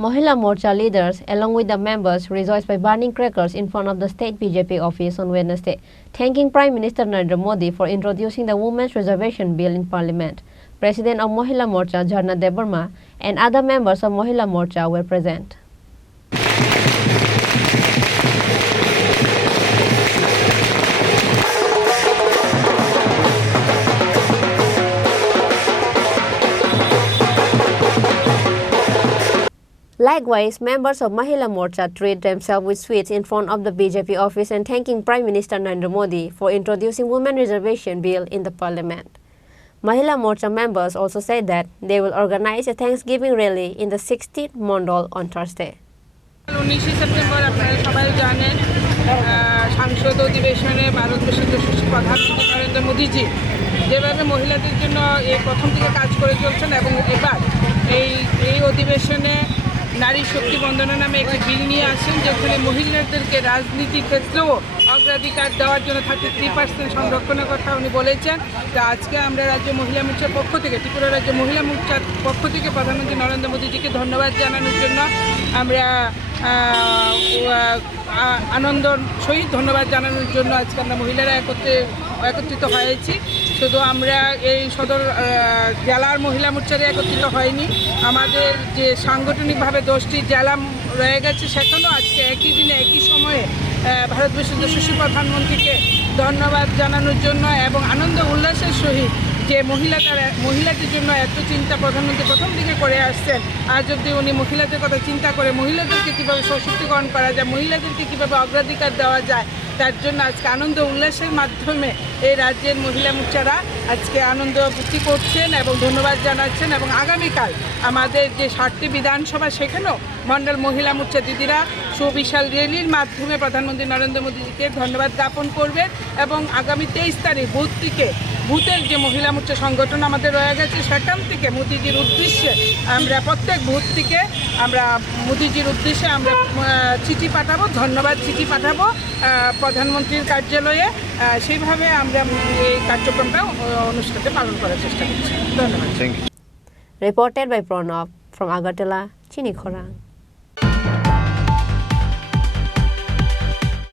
Mahila Morcha leaders, along with the members, rejoiced by burning crackers in front of the state BJP office on Wednesday, thanking Prime Minister Narendra Modi for introducing the Women's Reservation Bill in Parliament. President of Mahila Morcha, Jharna Debarma, and other members of Mahila Morcha were present. Likewise, members of Mahila Morcha treated themselves with sweets in front of the BJP office and thanking Prime Minister Narendra Modi for introducing Women Reservation Bill in the Parliament. Mahila Morcha members also said that they will organize a Thanksgiving rally in the 16th Mondal on Thursday. 19 September আপনারা সবাই জানেন সংসদ অধিবেশনে ভারতবর্ষের যশস্বী প্রধানমন্ত্রী নরেন্দ্র মোদীজি যেভাবে মহিলাদের জন্য এই প্রথম থেকে কাজ করে চলছেন এবং এবার এই অধিবেশনে নারী শক্তি বন্দনা নামে একটি বিল নিয়ে আসেন যেখানে মহিলাদেরকে রাজনীতি ক্ষেত্রেও অগ্রাধিকার দেওয়ার জন্য 33% সংরক্ষণের কথা উনি বলেছেন। তা আজকে আমরা রাজ্য মহিলা মোর্চার পক্ষ থেকে ত্রিপুরা রাজ্য মহিলা মোর্চার পক্ষ থেকে প্রধানমন্ত্রী নরেন্দ্র মোদীজিকে ধন্যবাদ জানানোর জন্য আমরা আনন্দর সহিত ধন্যবাদ জানানোর জন্য আজকে আমরা মহিলারা একত্রিত হয়েছি। শুধু আমরা এই সদর জেলার মহিলা মোর্চারে একত্রিত হয়নি, আমাদের যে সাংগঠনিকভাবে 10টি জেলা রয়ে গেছে সেখানেও আজকে একই দিনে একই সময়ে ভারতবর্ষের যশস্বী প্রধানমন্ত্রীকে ধন্যবাদ জানানোর জন্য এবং আনন্দ উল্লাসের সহিত যে মহিলাদের জন্য এত চিন্তা প্রধানমন্ত্রী প্রথম দিকে করে আসছেন, আজ অবধি উনি মহিলাদের কথা চিন্তা করে মহিলাদেরকে কীভাবে সশক্তিকরণ করা যায়, মহিলাদেরকে কীভাবে অগ্রাধিকার দেওয়া যায়, তার জন্য আজকে আনন্দ উল্লাসের মাধ্যমে এই রাজ্যের মহিলা মোর্চারা আজকে আনন্দ ভর্তি করছেন এবং ধন্যবাদ জানাচ্ছেন। এবং আগামীকাল আমাদের যে 7টি বিধানসভা সেখানেও মণ্ডল মহিলা মোর্চা দিদিরা সুবিশাল র্যালির মাধ্যমে প্রধানমন্ত্রী নরেন্দ্র মোদীজিকে ধন্যবাদ জ্ঞাপন করবেন এবং আগামী 23 তারিখ বুথের যে মহিলা মোর্চা সংগঠন আমাদের রয়ে গেছে সেখান থেকে মোদীজির উদ্দেশ্যে আমরা প্রত্যেক বুথ থেকে আমরা মোদীজির উদ্দেশ্যে আমরা চিঠি পাঠাবো, ধন্যবাদ চিঠি পাঠাবো প্রধানমন্ত্রীর কার্যালয়ে। সেইভাবে আমরা এই কার্যক্রমটা অনুষ্ঠানে পালন করার চেষ্টা করছি। ধন্যবাদ। Reported by Pranav from Agartala, Chini, Khorang.